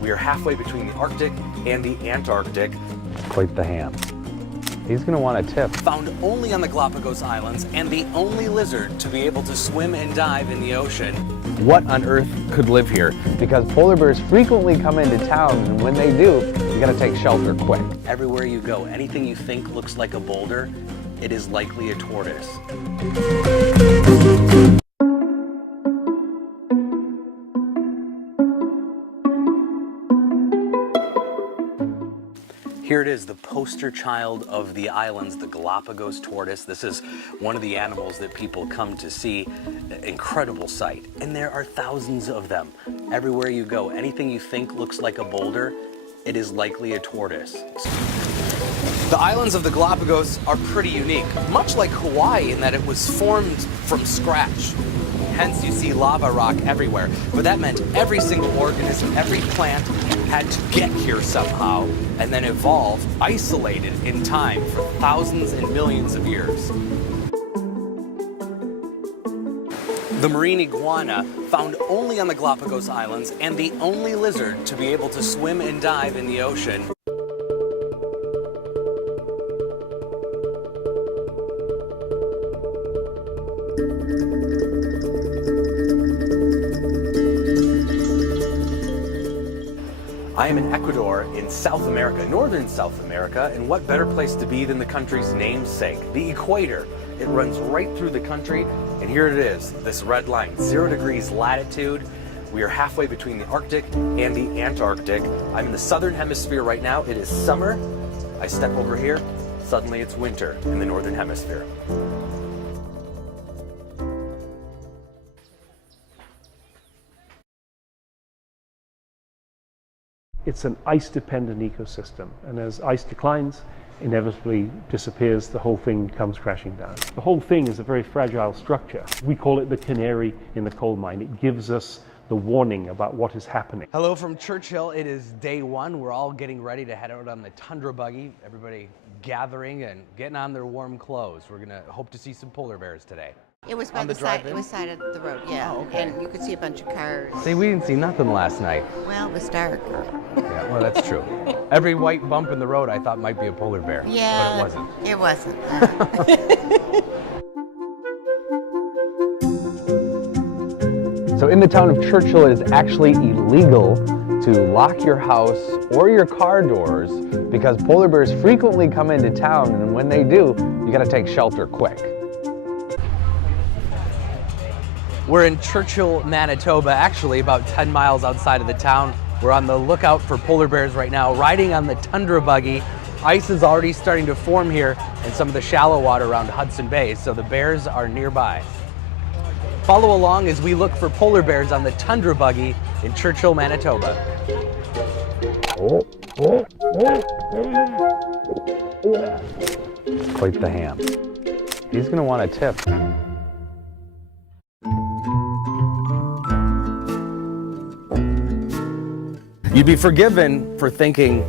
We are halfway between the Arctic and the Antarctic. Quite the ham. He's going to want a tip. Found only on the Galapagos Islands and the only lizard to be able to swim and dive in the ocean. What on earth could live here? Because polar bears frequently come into town, and when they do, you got to take shelter quick. Everywhere you go, anything you think looks like a boulder, it is likely a tortoise. Here it is, the poster child of the islands, the Galapagos tortoise. This is one of the animals that people come to see. Incredible sight. And there are thousands of them. Everywhere you go, anything you think looks like a boulder, it is likely a tortoise. The islands of the Galapagos are pretty unique, much like Hawaii in that it was formed from scratch. Hence you see lava rock everywhere. But that meant every single organism, every plant had to get here somehow and then evolve, isolated in time for thousands and millions of years. The marine iguana, found only on the Galapagos Islands and the only lizard to be able to swim and dive in the ocean. I am in Ecuador in South America, northern South America, and what better place to be than the country's namesake, the equator. It runs right through the country, and here it is, this red line, 0 degrees latitude. We are halfway between the Arctic and the Antarctic. I'm in the southern hemisphere right now. It is summer. I step over here, suddenly it's winter in the northern hemisphere. It's an ice-dependent ecosystem, and as ice declines, inevitably disappears, the whole thing comes crashing down. The whole thing is a very fragile structure. We call it the canary in the coal mine. It gives us the warning about what is happening. Hello from Churchill. It is day one. We're all getting ready to head out on the tundra buggy. Everybody gathering and getting on their warm clothes. We're gonna hope to see some polar bears today. It was by the side. It was side of the road, yeah. Oh, okay. And you could see a bunch of cars. See, we didn't see nothing last night. Well, it was dark. Yeah, well, that's true. Every white bump in the road I thought might be a polar bear, Yeah, but it wasn't. It wasn't. So in the town of Churchill, it is actually illegal to lock your house or your car doors because polar bears frequently come into town, and when they do, you got to take shelter quick. We're in Churchill, Manitoba, actually about 10 miles outside of the town. We're on the lookout for polar bears right now, riding on the tundra buggy. Ice is already starting to form here in some of the shallow water around Hudson Bay, so the bears are nearby. Follow along as we look for polar bears on the tundra buggy in Churchill, Manitoba. Quite the ham. He's going to want a tip. You'd be forgiven for thinking,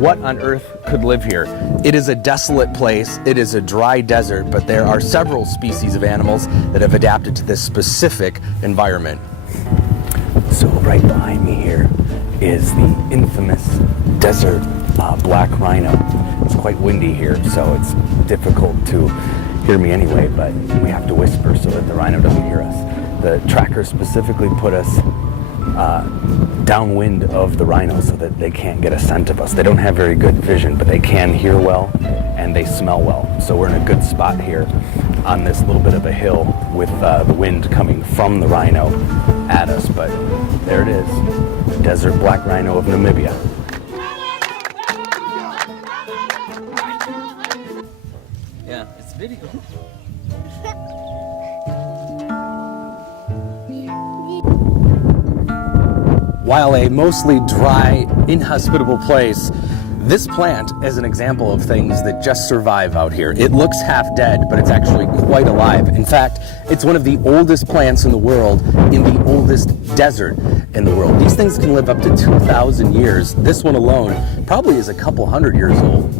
what on earth could live here? It is a desolate place, it is a dry desert, but there are several species of animals that have adapted to this specific environment. So right behind me here is the infamous desert black rhino. It's quite windy here, so it's difficult to hear me anyway, but we have to whisper so that the rhino doesn't hear us. The trackers specifically put us downwind of the rhino so that they can't get a scent of us. They don't have very good vision, but they can hear well and they smell well. So we're in a good spot here on this little bit of a hill with the wind coming from the rhino at us. But there it is, desert black rhino of Namibia. Yeah, it's video. While a mostly dry, inhospitable place, this plant is an example of things that just survive out here. It looks half dead, but it's actually quite alive. In fact, it's one of the oldest plants in the world, in the oldest desert in the world. These things can live up to 2,000 years. This one alone probably is a couple hundred years old.